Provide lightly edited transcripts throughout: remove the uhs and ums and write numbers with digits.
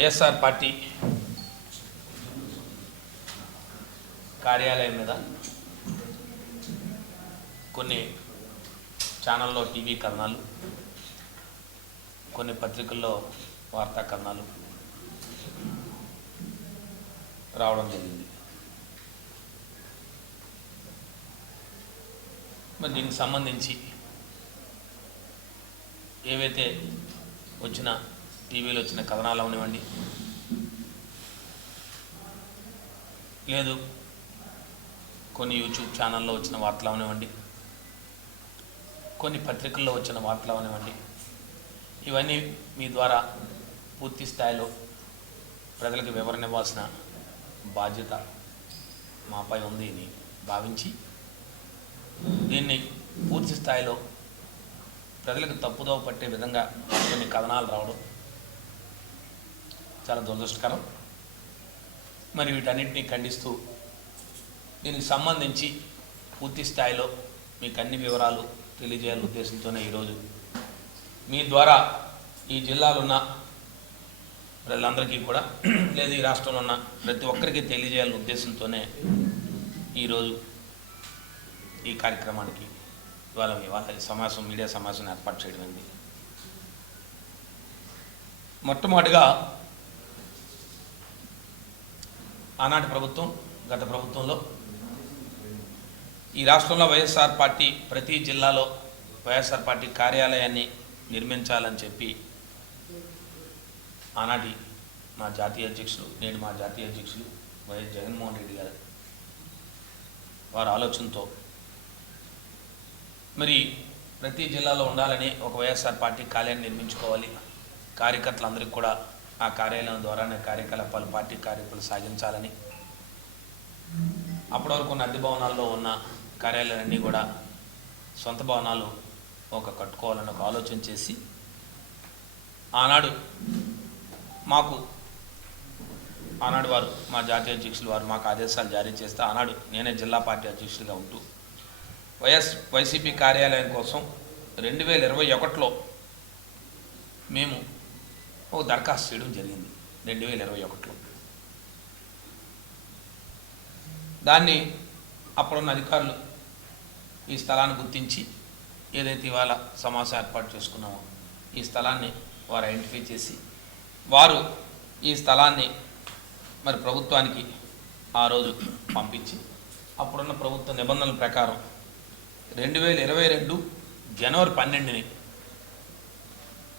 YSR party కార్యాలయం మీద కొన్ని ఛానల్లో టీవీ కథనాలు, కొన్ని పత్రికల్లో వార్తా కథనాలు రావడం జరిగింది. మరి దీనికి సంబంధించి ఏవైతే వచ్చిన టీవీలో వచ్చిన కథనాలు అవనివ్వండి, లేదు కొన్ని యూట్యూబ్ ఛానల్లో వచ్చిన వార్తలు అవనివ్వండి, కొన్ని పత్రికల్లో వచ్చిన వార్తలు అవనివ్వండి, ఇవన్నీ మీ ద్వారా పూర్తి స్థాయిలో ప్రజలకు వివరణ ఇవ్వాల్సిన బాధ్యత మాపై ఉంది అని భావించి దీన్ని పూర్తి స్థాయిలో ప్రజలకు తప్పుదోవ పట్టే విధంగా కొన్ని కథనాలు రావడం చాలా దురదృష్టకరం. మరి వీటన్నిటినీ ఖండిస్తూ దీనికి సంబంధించి పూర్తి స్థాయిలో మీకు అన్ని వివరాలు తెలియజేయాలనే ఉద్దేశంతోనే ఈరోజు మీ ద్వారా ఈ జిల్లాలో ఉన్న ప్రజలందరికీ కూడా లేదు ఈ రాష్ట్రంలో ఉన్న ప్రతి ఒక్కరికి తెలియజేయాలనే ఉద్దేశంతోనే ఈరోజు ఈ కార్యక్రమానికి ఇవాళ సమావేశం మీడియా సమావేశం ఏర్పాటు చేయడం అయింది. మొట్టమొదటిగా ఆనాటి ప్రభుత్వం గత ప్రభుత్వంలో ఈ రాష్ట్రంలో వైఎస్ఆర్ పార్టీ ప్రతి జిల్లాలో వైఎస్ఆర్ పార్టీ కార్యాలయాన్ని నిర్మించాలని చెప్పి ఆనాటి మా జాతీయ అధ్యక్షులు నేడు మా జాతీయ అధ్యక్షులు వైఎస్ జగన్మోహన్ రెడ్డి గారు వారి ఆలోచనతో మరి ప్రతి జిల్లాలో ఉండాలని ఒక వైఎస్ఆర్ పార్టీ కార్యాలయాన్ని నిర్మించుకోవాలి, కార్యకర్తలందరికీ కూడా ఆ కార్యాలయం ద్వారానే కార్యకలాపాలు పార్టీ కార్యకలాపాలు సాగించాలని అప్పటి వరకు ఉన్న అద్దె భవనాల్లో ఉన్న కార్యాలయాలన్నీ కూడా సొంత భవనాలు కట్టుకోవాలని ఒక ఆలోచన చేసి ఆనాడు వారు మా జాతీయ అధ్యక్షులు వారు మాకు ఆదేశాలు జారీ చేస్తే ఆనాడు నేనే జిల్లా పార్టీ అధ్యక్షుడిగా ఉంటూ వైసీపీ కార్యాలయం కోసం 2021లో మేము ఒక దరఖాస్తు చేయడం జరిగింది. 2021లో దాన్ని అప్పుడున్న అధికారులు ఈ స్థలాన్ని గుర్తించి ఏదైతే ఇవాళ సమావేశం ఏర్పాటు చేసుకున్నామో ఈ స్థలాన్ని వారు ఐడెంటిఫై చేసి వారు ఈ స్థలాన్ని మరి ప్రభుత్వానికి ఆ రోజు పంపించి అప్పుడున్న ప్రభుత్వ నిబంధనల ప్రకారం 2022 జనవరి 12ని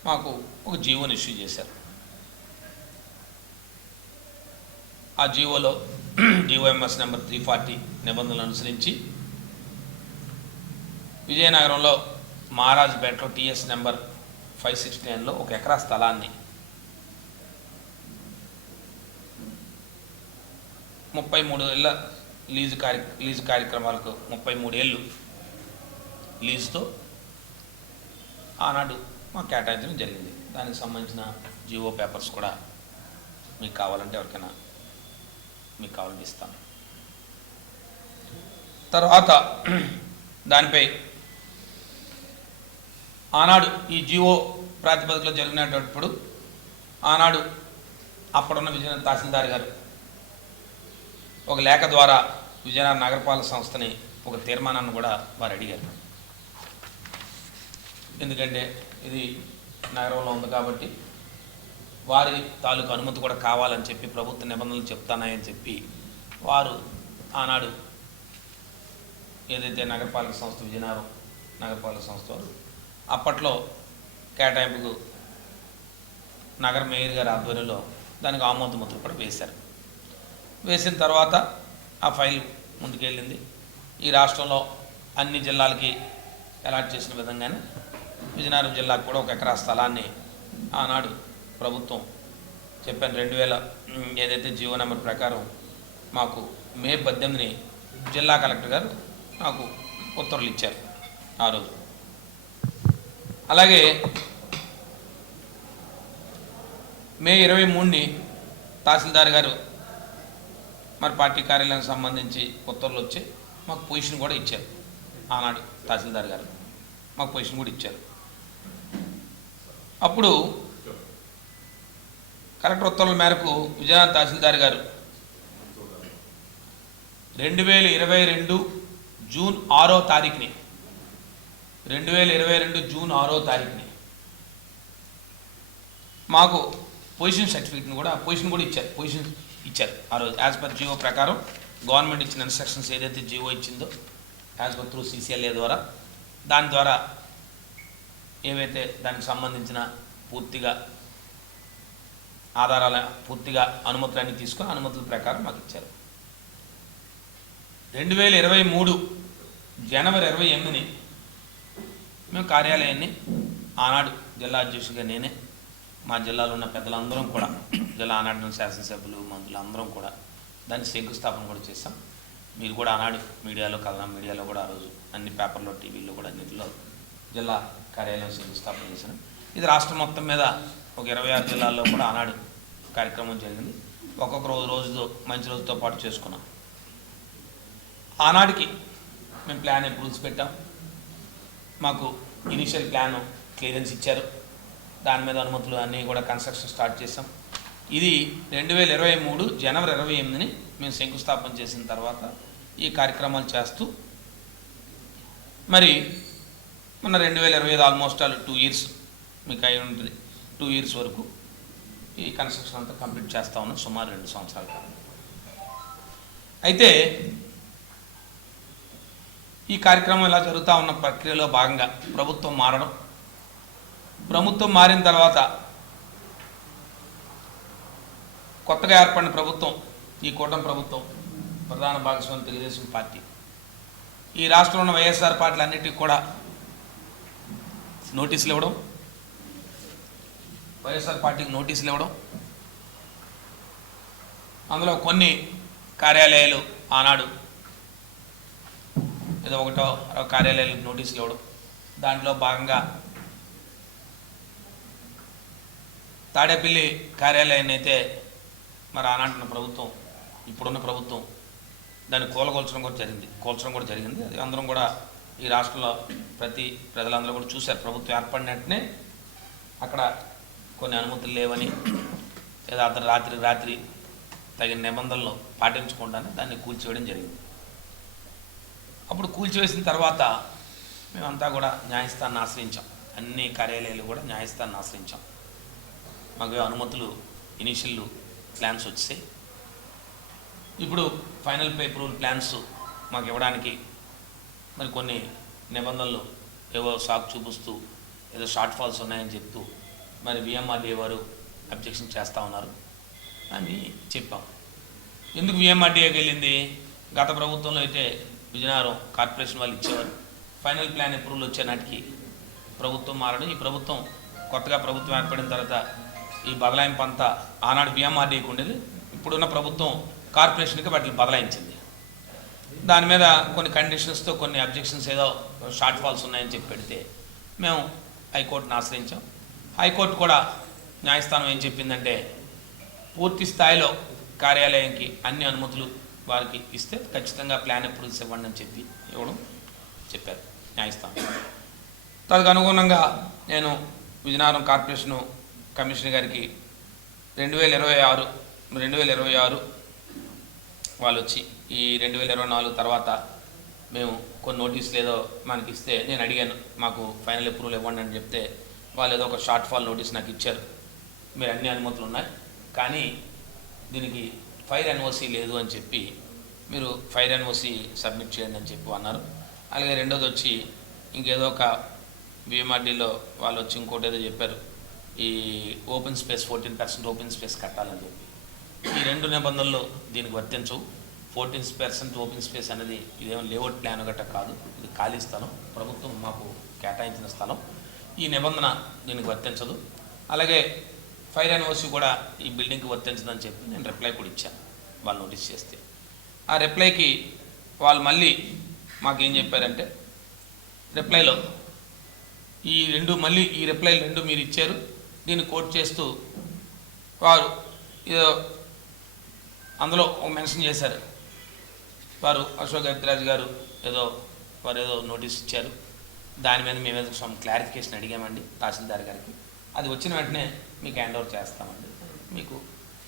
మాకు ఒక జీవోని ఇష్యూ చేశారు. ఆ జీవోలో జీవోఎంఎస్ నెంబర్ 340 నిబంధనలు అనుసరించి విజయనగరంలో మహారాజ్పేటలో టీఎస్ నెంబర్ 569లో 1 ఎకరా స్థలాన్ని 33 ఏళ్ళ లీజు కార్యక్రమాలకు 33 ఏళ్ళు లీజుతో ఆనాడు మాకు కేటాయించడం జరిగింది. దానికి సంబంధించిన జీవో పేపర్స్ కూడా మీకు కావాలంటే ఎవరికైనా మీకు కావాలంటే ఇస్తాను. తర్వాత దానిపై ఆనాడు ఈ జీవో ప్రాతిపదికలో జరిగినప్పుడు ఆనాడు అప్పుడున్న విజయనగరం తహసీల్దార్ గారు ఒక లేఖ ద్వారా విజయనగరం నగరపాలక సంస్థని ఒక తీర్మానాన్ని కూడా వారు అడిగారు. ఎందుకంటే ఇది నగరంలో ఉంది కాబట్టి వారి తాలూకు అనుమతి కూడా కావాలని చెప్పి ప్రభుత్వ నిబంధనలు చెప్తానాయని చెప్పి వారు ఆనాడు ఏదైతే నగరపాలక సంస్థ విజయనగరం నగరపాలక సంస్థ అప్పట్లో కేటాయింపుకు నగర మేయర్ గారి ఆధ్వర్యంలో దానికి ఆమోద ముద్ర కూడా వేశారు. వేసిన తర్వాత ఆ ఫైల్ ముందుకెళ్ళింది. ఈ రాష్ట్రంలో అన్ని జిల్లాలకి అలాట్ చేసిన విధంగానే విజయనగరం జిల్లాకు కూడా 1 ఎకరా స్థలాన్ని ఆనాడు ప్రభుత్వం చెప్పాను 2000 ఏదైతే జీవో నెంబర్ ప్రకారం మాకు మే 18ని జిల్లా కలెక్టర్ గారు నాకు ఉత్తర్వులు ఇచ్చారు ఆ రోజు. అలాగే మే 23ని తహసీల్దార్ గారు మరి పార్టీ కార్యాలయానికి సంబంధించి ఉత్తర్వులు వచ్చి మాకు పొజిషన్ కూడా ఇచ్చారు. ఆనాడు తహసీల్దార్ గారు మాకు పొజిషన్ కూడా ఇచ్చారు. అప్పుడు కలెక్టర్ ఉత్తర్వుల మేరకు విజయనగరం తహసీల్దార్ గారు 2022 జూన్ 6వ తారీఖుని 2022 జూన్ 6వ తారీఖుని మాకు పొజిషన్ సర్టిఫికేట్ని కూడా పొజిషన్ ఇచ్చారు ఆ రోజు యాజ్ పర్ జియో ప్రకారం గవర్నమెంట్ ఇచ్చిన ఇన్స్ట్రక్షన్స్ ఏదైతే జియో ఇచ్చిందో యాజ్ పర్ త్రూ CCLA ద్వారా దాని ద్వారా ఏవైతే దానికి సంబంధించిన పూర్తిగా ఆధారాల పూర్తిగా అనుమతులన్నీ తీసుకొని అనుమతుల ప్రకారం మాకు ఇచ్చారు. 2023 జనవరి 28ని మేము కార్యాలయాన్ని ఆనాడు జిల్లా అధ్యక్షుడిగా నేనే మా జిల్లాలో ఉన్న పెద్దలందరం కూడా జిల్లా ఆనాడు శాసనసభ్యులు మంత్రులు అందరం కూడా దాన్ని శంకుస్థాపన కూడా చేస్తాం. మీరు కూడా ఆనాడు మీడియాలో మీడియాలో కూడా ఆ రోజు అన్ని పేపర్లో టీవీలో కూడా అన్నింటిలో జిల్లా కార్యాలయం శంకుస్థాపన చేశాను. ఇది రాష్ట్రం మొత్తం మీద ఒక 26 జిల్లాల్లో కూడా ఆనాడు కార్యక్రమం జరిగింది. ఒక్కొక్క రోజుతో మంచి రోజుతో పాటు చేసుకున్నాం. ఆనాడికి మేము ప్లాన్ అప్రూవల్స్ పెట్టాం. మాకు ఇనిషియల్ ప్లాన్ క్లియరెన్స్ ఇచ్చారు. దాని మీద అనుమతులు అన్నీ కూడా కన్స్ట్రక్షన్ స్టార్ట్ చేసాం. ఇది 2023 జనవరి 28ని మేము శంకుస్థాపన చేసిన తర్వాత ఈ కార్యక్రమాలు చేస్తూ మరి మొన్న 2025 ఆల్మోస్ట్ 2 ఇయర్స్ మీకు అయి ఉంటుంది. 2 ఇయర్స్ వరకు ఈ కన్స్ట్రక్షన్ అంతా కంప్లీట్ చేస్తూ ఉన్నాం, సుమారు 2 సంవత్సరాల కాలం. అయితే ఈ కార్యక్రమం ఇలా జరుగుతూ ఉన్న ప్రక్రియలో భాగంగా ప్రభుత్వం మారిన తర్వాత కొత్తగా ఏర్పడిన ప్రభుత్వం ఈ కూటమి ప్రభుత్వం ప్రధాన భాగస్వామి తెలుగుదేశం పార్టీ ఈ రాష్ట్రంలో ఉన్న వైఎస్ఆర్ పార్టీలన్నిటికీ కూడా నోటీసులు ఇవ్వడం, వైఎస్ఆర్ పార్టీకి నోటీసులు ఇవ్వడం, అందులో కొన్ని కార్యాలయాలు ఆనాడు ఏదో ఒకటో కార్యాలయాలకు నోటీసులు ఇవ్వడం, దాంట్లో భాగంగా తాడేపల్లి కార్యాలయాన్ని అయితే మరి ఆనాటిన ప్రభుత్వం ఇప్పుడున్న ప్రభుత్వం దాన్ని కూలగొల్చడం కూడా జరిగింది. అది అందరం కూడా ఈ రాష్ట్రంలో ప్రజలందరూ కూడా చూశారు. ప్రభుత్వం ఏర్పడిన వెంటనే అక్కడ కొన్ని అనుమతులు లేవని లేదా రాత్రి తగిన నిబంధనలు పాటించకుండానే దాన్ని కూల్చివేయడం జరిగింది. అప్పుడు కూల్చివేసిన తర్వాత మేమంతా కూడా న్యాయస్థానాన్ని ఆశ్రయించాం. అన్ని కార్యాలయాలు కూడా న్యాయస్థానాన్ని ఆశ్రయించాం. మాకు అనుమతులు ఇనిషియల్ ప్లాన్స్ వచ్చాయి. ఇప్పుడు ఫైనల్ అప్రూవల్ ప్లాన్స్ మాకు ఇవ్వడానికి మరి కొన్ని నిబంధనలు ఏవో సాకు చూపిస్తూ ఏదో షార్ట్ ఫాల్స్ ఉన్నాయని చెప్తూ మరి VMRDA వారు అబ్జెక్షన్ చేస్తూ ఉన్నారు అని చెప్పాం. ఎందుకు VMRDAకి వెళ్ళింది? గత ప్రభుత్వంలో అయితే విజయనగరం కార్పొరేషన్ వాళ్ళు ఇచ్చేవారు. ఫైనల్ ప్లాన్ అప్రూవల్ వచ్చే నాటికి ప్రభుత్వం మారడం, ఈ ప్రభుత్వం కొత్తగా ప్రభుత్వం ఏర్పడిన తర్వాత ఈ బదలాయింపు అంతా ఆనాడు VMRDAకి ఉండేది. ఇప్పుడున్న ప్రభుత్వం కార్పొరేషన్కి వాటిని బదలాయించింది. దాని మీద కొన్ని కండిషన్స్తో కొన్ని అబ్జెక్షన్స్ ఏదో షార్ట్ ఫాల్స్ ఉన్నాయని చెప్పి పెడితే మేము హైకోర్టును ఆశ్రయించాం. హైకోర్టు కూడా న్యాయస్థానం ఏం చెప్పిందంటే పూర్తి స్థాయిలో కార్యాలయానికి అన్ని అనుమతులు వారికి ఇస్తే ఖచ్చితంగా ప్లాన్ అప్రూవల్స్ ఇవ్వండి అని చెప్పారు న్యాయస్థానం. తదకు అనుగుణంగా నేను విజయనగరం కార్పొరేషను కమిషనర్ గారికి 2026 వాళ్ళు వచ్చి ఈ 2024 తర్వాత మేము కొన్ని నోటీసులు ఏదో మనకి ఇస్తే నేను అడిగాను మాకు ఫైనల్ అప్రూవల్ ఇవ్వండి అని చెప్తే వాళ్ళు ఏదో ఒక షార్ట్ ఫాల్ నోటీస్ నాకు ఇచ్చారు. మీరు అన్ని అనుమతులు ఉన్నాయి కానీ దీనికి ఫైర్ NOC లేదు అని చెప్పి మీరు ఫైర్ NOC సబ్మిట్ చేయండి అని చెప్పి అన్నారు. అలాగే రెండోది వచ్చి ఇంకేదో ఒక VMRDలో వాళ్ళు వచ్చి ఇంకోటి ఏదో చెప్పారు, ఈ ఓపెన్ స్పేస్ 14% ఓపెన్ స్పేస్ కట్టాలని చెప్పి. ఈ 2 నిబంధనలు దీనికి వర్తించవు. 14% ఓపెన్ స్పేస్ అనేది ఇదేమో లేఅవుట్ ప్లాన్ గట్ట కాదు, ఇది ఖాళీ స్థలం, ప్రభుత్వం మాకు కేటాయించిన స్థలం. ఈ నిబంధన దీనికి వర్తించదు. అలాగే ఫైర్ NOC కూడా ఈ బిల్డింగ్కి వర్తించదని చెప్పి నేను రిప్లై కూడా ఇచ్చాను వాళ్ళు నోటీస్ చేస్తే. ఆ రిప్లైకి వాళ్ళు మళ్ళీ మాకేం చెప్పారంటే రిప్లైలో ఈ రిప్లైలు 2 మీరు ఇచ్చారు, దీన్ని కోట్ చేస్తూ వారు ఏదో అందులో ఒక మెన్షన్ చేశారు. వారు అశోక్ గజరాజ్ గారు వారు ఏదో నోటీస్ ఇచ్చారు, దాని మీద మేము ఏదో సమ్ క్లారిఫికేషన్ అడిగామండి తహసీల్దార్ గారికి. అది వచ్చిన వెంటనే మీకు హ్యాండ్ ఓవర్ చేస్తామండి మీకు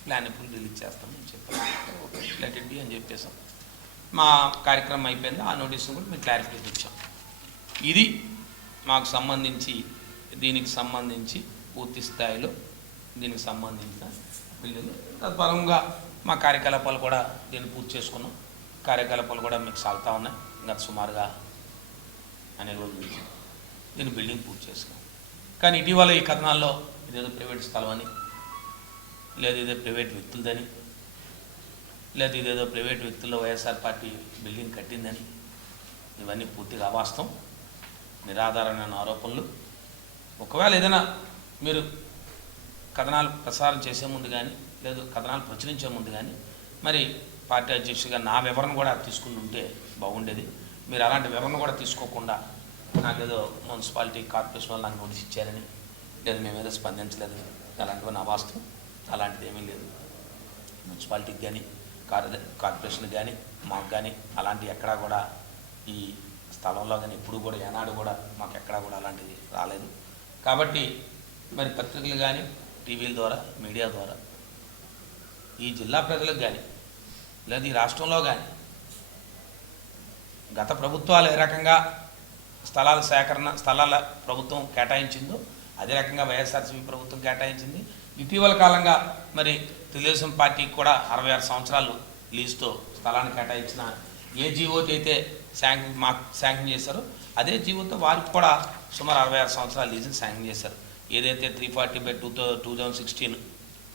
ప్లాన్ ఎప్పుడు రిలీజ్ చేస్తామని చెప్పాను. ఓకే లెట్ ఇట్ బి అని చెప్పేసాం. మా కార్యక్రమం అయిపోయింది. ఆ నోటీస్ను కూడా మేము క్లారిఫికేషన్ ఇచ్చాం. ఇది మాకు సంబంధించి దీనికి సంబంధించి పూర్తి స్థాయిలో దీనికి సంబంధించిన బిల్లులు. తత్పరంగా మా కార్యకలాపాలు కూడా దీన్ని పూర్తి చేసుకున్నాం. కార్యకలాపాలు కూడా మీకు సాగుతూ ఉన్నాయి. గత సుమారుగా అనే రోజుల నుంచి దీన్ని బిల్డింగ్ పూర్తి చేసుకున్నాం. కానీ ఇటీవల ఈ కథనాల్లో ఇదేదో ప్రైవేట్ స్థలం అని, లేదు ఇదే ప్రైవేట్ వ్యక్తులదని, లేదు ఇదేదో ప్రైవేట్ వ్యక్తుల్లో వైఎస్ఆర్ పార్టీ బిల్డింగ్ కట్టిందని, ఇవన్నీ పూర్తిగా అవాస్తవం, నిరాధారమైన ఆరోపణలు. ఒకవేళ ఏదైనా మీరు కథనాలు ప్రసారం చేసే ముందు కానీ, లేదు కథనాలు ప్రచురించే ముందు కానీ మరి పార్టీ అధ్యక్షుడిగా నా వివరణ కూడా తీసుకుని ఉంటే బాగుండేది. మీరు అలాంటి వివరణ కూడా తీసుకోకుండా నాకేదో మున్సిపాలిటీ కార్పొరేషన్ వాళ్ళు నాకు నోటీస్ ఇచ్చారని, లేదు మేమేదో స్పందించలేదని, అలాంటివన్నీ అవాస్తవం. అలాంటిది ఏమీ లేదు. మున్సిపాలిటీకి కానీ కార్పొరేషన్కి కానీ మాకు కానీ అలాంటి ఎక్కడా కూడా ఈ స్థలంలో కానీ ఎప్పుడు కూడా ఏనాడు కూడా మాకు ఎక్కడా కూడా అలాంటిది రాలేదు. కాబట్టి మరి పత్రికలు కానీ టీవీల ద్వారా మీడియా ద్వారా ఈ జిల్లా ప్రజలకు కానీ లేదా ఈ రాష్ట్రంలో కానీ గత ప్రభుత్వాలు ఏ రకంగా స్థలాల ప్రభుత్వం కేటాయించిందో అదే రకంగా వైఎస్ఆర్సీపీ ప్రభుత్వం కేటాయించింది. ఇటీవల కాలంగా మరి తెలుగుదేశం పార్టీకి కూడా 66 సంవత్సరాలు లీజుతో స్థలాన్ని కేటాయించిన ఏ జీవోతో అయితే శాంక్షన్ చేశారో అదే జీవోతో వారికి కూడా సుమారు 66 సంవత్సరాల లీజుని శాంక్షన్ చేశారు. ఏదైతే 340/2016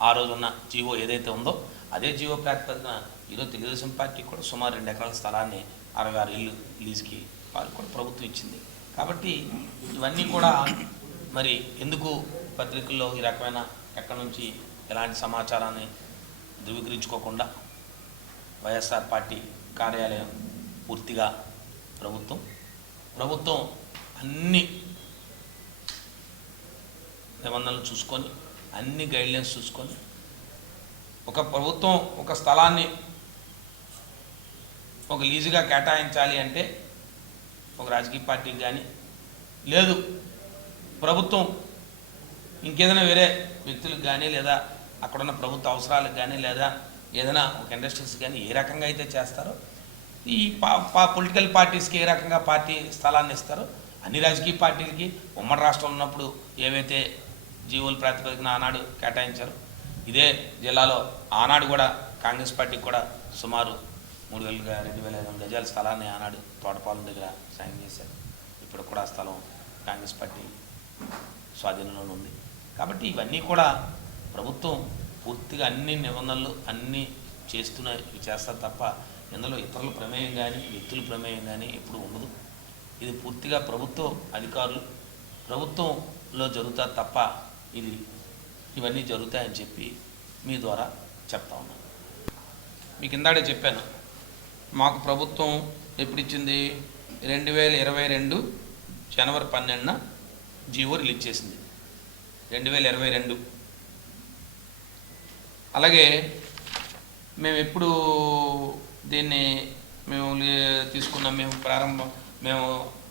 ఆ రోజు ఉన్న జీవో ఏదైతే ఉందో అదే జీవో ప్రాతిపదికన ఈరోజు తెలుగుదేశం పార్టీ కూడా సుమారు 2 ఎకరాల స్థలాన్ని 66 ఇళ్ళు లీజుకి వారికి కూడా ప్రభుత్వం ఇచ్చింది. కాబట్టి ఇవన్నీ కూడా మరి ఎందుకు పత్రికల్లో ఈ రకమైన ఎక్కడి నుంచి ఎలాంటి సమాచారాన్ని ధృవీకరించుకోకుండా వైఎస్ఆర్ పార్టీ కార్యాలయం పూర్తిగా ప్రభుత్వం అన్ని నిబంధనలు చూసుకొని అన్ని గైడ్లైన్స్ చూసుకొని ఒక ప్రభుత్వం ఒక స్థలాన్ని ఒక లీజుగా కేటాయించాలి అంటే ఒక రాజకీయ పార్టీకి కానీ లేదు ప్రభుత్వం ఇంకేదైనా వేరే వ్యక్తులకు కానీ లేదా అక్కడున్న ప్రభుత్వ అవసరాలకు కానీ లేదా ఏదైనా ఒక ఇండస్ట్రీస్ కానీ ఏ రకంగా అయితే చేస్తారో ఈ పొలిటికల్ పార్టీస్కి ఏ రకంగా పార్టీ స్థలాన్ని ఇస్తారో అన్ని రాజకీయ పార్టీలకి ఉమ్మడి రాష్ట్రంలో ఉన్నప్పుడు ఏవైతే జీవోల ప్రాతిపదికన ఆనాడు కేటాయించారు ఇదే జిల్లాలో ఆనాడు కూడా కాంగ్రెస్ పార్టీకి కూడా సుమారు 2,500 గజాల స్థలాన్ని ఆనాడు తోటపాలెం దగ్గర శాంక్షన్ చేశారు. ఇప్పుడు కూడా ఆ స్థలం కాంగ్రెస్ పార్టీ స్వాధీనంలో ఉంది. కాబట్టి ఇవన్నీ కూడా ప్రభుత్వం పూర్తిగా అన్ని నిబంధనలు అన్నీ చేస్తారు తప్ప ఇందులో ఇతరుల ప్రమేయం కానీ వ్యక్తుల ప్రమేయం కానీ ఎప్పుడు ఉండదు. ఇది పూర్తిగా ప్రభుత్వ అధికారులు ప్రభుత్వంలో జరుగుతుంది తప్ప ఇవన్నీ జరుగుతాయని చెప్పి మీ ద్వారా చెప్తా ఉన్నాను. మీకు ఇందాడే చెప్పాను, మాకు ప్రభుత్వం ఎప్పుడు ఇచ్చింది 2022 జనవరి 12న జీవో రిలీజ్ చేసింది 2022. అలాగే మేము ఎప్పుడు దీన్ని తీసుకున్నాం, మేము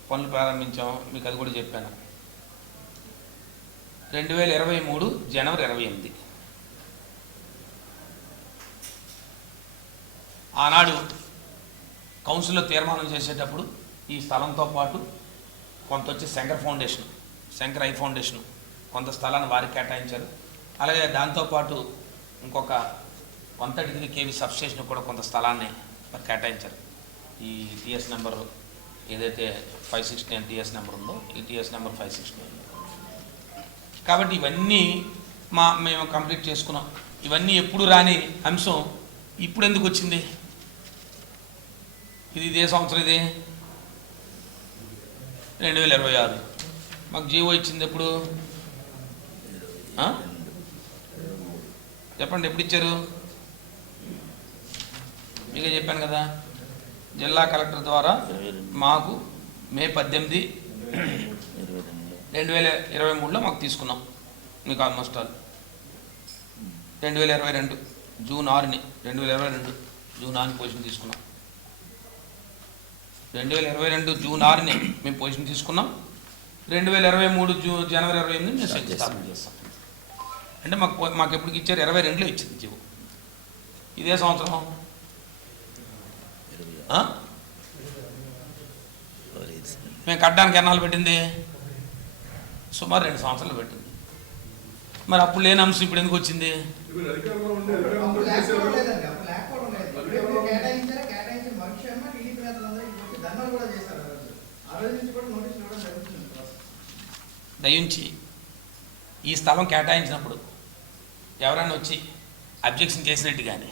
పనులు ప్రారంభించాం, మీకు అది కూడా చెప్పాను 2023 జనవరి 28. ఆనాడు కౌన్సిల్లో తీర్మానం చేసేటప్పుడు ఈ స్థలంతో పాటు కొంత వచ్చి శంకర్ ఐ ఫౌండేషన్ కొంత స్థలాన్ని వారికి కేటాయించారు. అలాగే దాంతోపాటు ఇంకొక 133 kV సబ్స్టేషన్ కూడా కొంత స్థలాన్ని కేటాయించారు. ఈ టీఎస్ నెంబర్ ఏదైతే 569 టీఎస్ నెంబర్ ఉందో ఈ టీఎస్ నెంబర్ 569. కాబట్టి ఇవన్నీ మేము కంప్లీట్ చేసుకున్నాం. ఇవన్నీ ఎప్పుడు రాని అంశం ఇప్పుడు ఎందుకు వచ్చింది? ఇదే సంవత్సరం, ఇది 2026. మాకు జీవో ఇచ్చింది ఎప్పుడు చెప్పండి, ఎప్పుడు ఇచ్చారు? మీకే చెప్పాను కదా, జిల్లా కలెక్టర్ ద్వారా మాకు మే 18, 2023లో మాకు తీసుకున్నాం. మీకు ఆల్మోస్ట్ ఆల్ 2022 జూన్ 6ని 2022 జూన్ 6 పొజిషన్ తీసుకున్నాం. 2022 జూన్ 6ని మేము పొజిషన్ తీసుకున్నాం. 2023 జనవరి 28 మేము శంకుస్థాపన చేస్తాం. అంటే మాకు ఎప్పటికి ఇచ్చారు 22లో ఇచ్చింది జీవో. ఇదే సంవత్సరం మేము కట్టడానికి ఎన్నాళ్ళు పెట్టింది? సుమారు 2 సంవత్సరాలు పెట్టింది. మరి అప్పుడు లేని అంశం ఇప్పుడు ఎందుకు వచ్చింది? దయించి ఈ స్థలం కేటాయించినప్పుడు ఎవరైనా వచ్చి అబ్జెక్షన్ చేసినట్టు కానీ,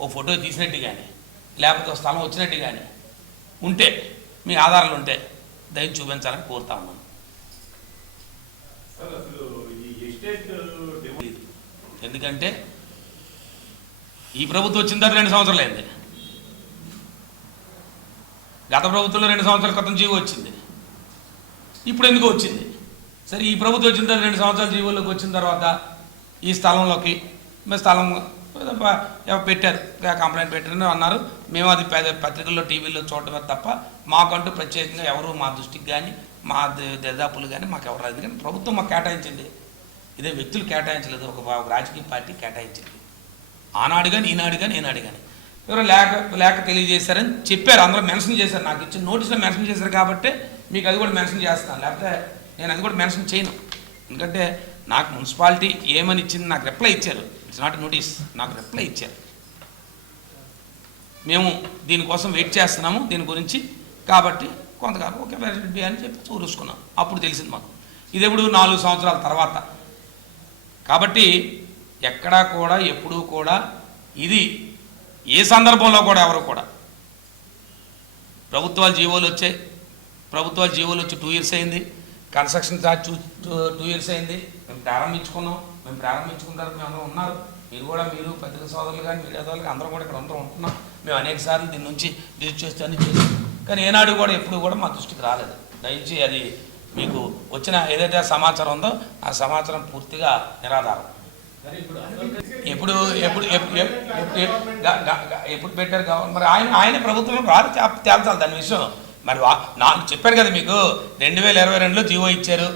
ఓ ఫోటో తీసినట్టు కానీ, లేకపోతే స్థలం వచ్చినట్టు కానీ ఉంటే, మీ ఆధారాలు ఉంటే దయచేసి చూపించాలని కోరుతా ఉన్నాను. ఎందుకంటే ఈ ప్రభుత్వం వచ్చిన తర్వాత 2 సంవత్సరాలు అయింది. గత ప్రభుత్వంలో 2 సంవత్సరాల క్రితం జీవో వచ్చింది. ఇప్పుడు ఎందుకు వచ్చింది? సరే, ఈ ప్రభుత్వం వచ్చిన తర్వాత 2 సంవత్సరాల జీవోలోకి వచ్చిన తర్వాత ఈ స్థలంలోకి మేము స్థలం పెట్టారు, కంప్లైంట్ పెట్టారని అన్నారు. మేము అది పత్రికల్లో టీవీల్లో చూడటమే తప్ప మాకంటూ ప్రత్యేకంగా ఎవరు మా దృష్టికి కానీ మా దరిదాపులు కానీ మాకు ఎవరు రాదు. కానీ ప్రభుత్వం మాకు కేటాయించింది. ఇదే వ్యక్తులు కేటాయించలేదు, ఒక రాజకీయ పార్టీ కేటాయించింది. ఆనాడు కానీ ఈనాడు కానీ ఈనాడు కానీ ఎవరో లేక తెలియజేశారని చెప్పారు, అందరూ మెన్షన్ చేశారు. నాకు ఇచ్చిన నోటీసులో మెన్షన్ చేశారు కాబట్టి మీకు అది కూడా మెన్షన్ చేస్తాను, లేకపోతే నేను అది కూడా మెన్షన్ చేయను. ఎందుకంటే నాకు మున్సిపాలిటీ ఏమని ఇచ్చింది, నాకు రిప్లై ఇచ్చారు. ఇట్స్ నాట్ నోటీస్, నాకు రిప్లై ఇచ్చారు. మేము దీనికోసం వెయిట్ చేస్తున్నాము దీని గురించి, కాబట్టి కొంతకాలం ఓకే వెరీ అని చెప్పి చూరుసుకున్నాం. అప్పుడు తెలిసింది మాకు. ఇది ఎప్పుడు 4 సంవత్సరాల తర్వాత. కాబట్టి ఎక్కడా కూడా ఎప్పుడూ కూడా ఇది ఏ సందర్భంలో కూడా ఎవరు కూడా ప్రభుత్వాలు జీవోలు వచ్చి 2 ఇయర్స్ అయింది. కన్స్ట్రక్షన్ ఛార్జ్ 2 ఇయర్స్ అయింది. మేము ప్రారంభించుకున్న తర్వాత మేము అందరూ ఉన్నారు. మీరు పత్రిక సోదరులు కానీ మీడియా సోదరులు అందరూ కూడా ఇక్కడ అందరూ ఉంటున్నాం. మేము అనేక సార్లు దీని నుంచి విజిట్ చేస్తే అన్ని చేస్తాం. కానీ ఏనాడు కూడా ఎప్పుడు కూడా మా దృష్టికి రాలేదు. దయచేసి అది మీకు వచ్చిన ఏదైతే సమాచారం ఉందో ఆ సమాచారం పూర్తిగా నిరాధారం. ఎప్పుడు పెట్టారు కావాలి. మరి ఆయన ప్రభుత్వం రాదు తేల్చాలి దాని విషయం. మరి నాకు చెప్పాను కదా మీకు, 2022లో జీవో ఇచ్చారు,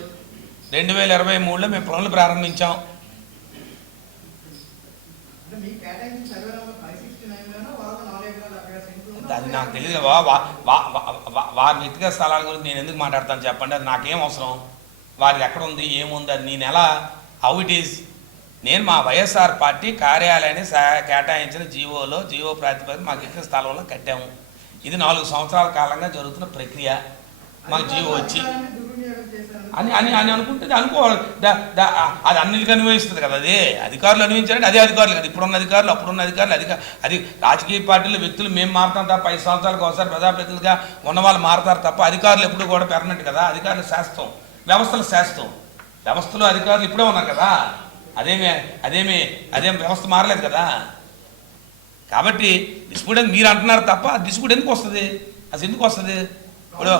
2023లో మేము పనులు ప్రారంభించాం. అది నాకు తెలియదు. వారి వ్యక్తిగత స్థలాల గురించి నేను ఎందుకు మాట్లాడతాను చెప్పండి? అది నాకేం అవసరం? వారిది ఎక్కడ ఉంది, ఏముంది, అది నేను ఎలా, హౌ ఇట్ ఈజ్. నేను మా వైఎస్ఆర్ పార్టీ కార్యాలయాన్ని కేటాయించిన జీవో ప్రాతిపదికన మాకు ఇచ్చిన స్థలంలో కట్టాము. ఇది 4 సంవత్సరాల కాలంగా జరుగుతున్న ప్రక్రియ. మాకు జీవో వచ్చి అని అనుకుంటే అనుకోవాలి. అది అన్నిటికీ అన్వయిస్తుంది కదా. అదే అధికారులు అన్వయించారంటే అదే అధికారులు కదా. ఇప్పుడున్న అధికారులు అప్పుడున్న అధికారులు అది రాజకీయ పార్టీల వ్యక్తులు మేము మారుతాం తప్ప 5 సంవత్సరాలకు ఒకసారి ప్రజాప్రతినిధులుగా ఉన్న వాళ్ళు మారుతారు తప్ప అధికారులు ఎప్పుడు కూడా పెర్మనెంట్ కదా. అధికారులు శాస్త్రం, వ్యవస్థలు శాస్త్రం. వ్యవస్థలో అధికారులు ఇప్పుడే ఉన్నారు కదా. అదేం వ్యవస్థ మారలేదు కదా. కాబట్టి డిస్ప్యూట్ అని మీరు అంటున్నారు తప్ప డిస్ప్యూట్ ఎందుకు వస్తుంది? అసలు ఎందుకు వస్తుంది? ఇప్పుడు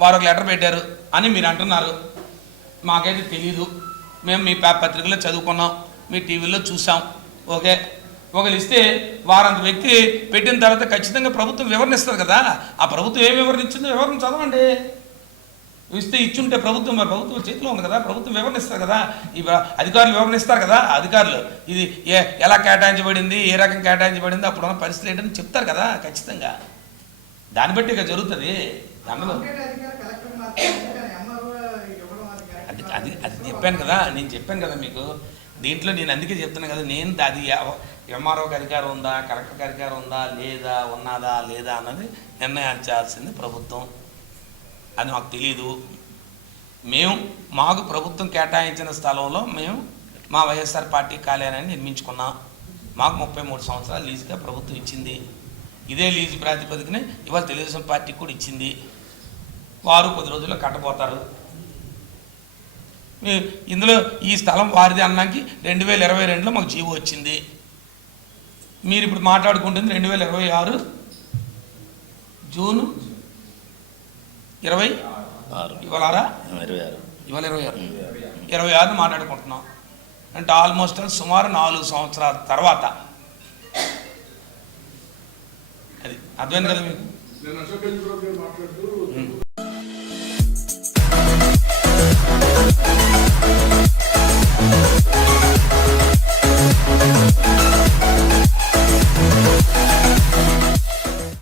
వారు ఒక లెటర్ పెట్టారు అని మీరు అంటున్నారు. మాకైతే తెలీదు. మేము మీ పత్రికలో చదువుకున్నాం, మీ టీవీలో చూసాం. ఓకే, ఒకరు ఇస్తే వారంత వ్యక్తి పెట్టిన తర్వాత ఖచ్చితంగా ప్రభుత్వం వివరణ ఇస్తారు కదా. ఆ ప్రభుత్వం ఏం వివరణ ఇచ్చిందో వివరణ చదవండి. ఇస్తే ఇచ్చుంటే ప్రభుత్వం చేతిలో ఉంది కదా. ప్రభుత్వం వివరణ ఇస్తారు కదా. ఈ అధికారులు వివరణ ఇస్తారు కదా. అధికారులు ఇది ఎలా కేటాయించబడింది, ఏ రకం కేటాయించబడింది, అప్పుడున్న పరిస్థితి ఏంటని చెప్తారు కదా ఖచ్చితంగా. దాన్ని బట్టి ఇక జరుగుతుంది. అందులో అది చెప్పాను కదా, నేను చెప్పాను కదా మీకు. దీంట్లో నేను అందుకే చెప్తున్నాను కదా, నేను అది ఎంఆర్ఓకి అధికారం ఉందా, కలెక్టర్కి అధికారం ఉందా లేదా, ఉన్నదా లేదా అన్నది నిర్ణయించాల్సింది ప్రభుత్వం. అది మాకు తెలీదు. మాకు ప్రభుత్వం కేటాయించిన స్థలంలో మేము మా వైఎస్ఆర్ పార్టీ కార్యాలయాన్ని నిర్మించుకున్నాం. మాకు 33 సంవత్సరాలు లీజుగా ప్రభుత్వం ఇచ్చింది. ఇదే లీజు ప్రాతిపదికనే ఇవాళ తెలుగుదేశం పార్టీకి కూడా ఇచ్చింది. వారు కొద్ది రోజుల్లో కట్టబోతారు. ఇందులో ఈ స్థలం వారిది అన్నాకి 2022లో మాకు జీవో వచ్చింది. మీరు ఇప్పుడు మాట్లాడుకుంటుంది 2026 జూన్ 26 ఇవాళ 26 మాట్లాడుకుంటున్నాం. అంటే ఆల్మోస్ట్ సుమారు 4 సంవత్సరాల తర్వాత. అది అర్థమైంది కదా మీకు?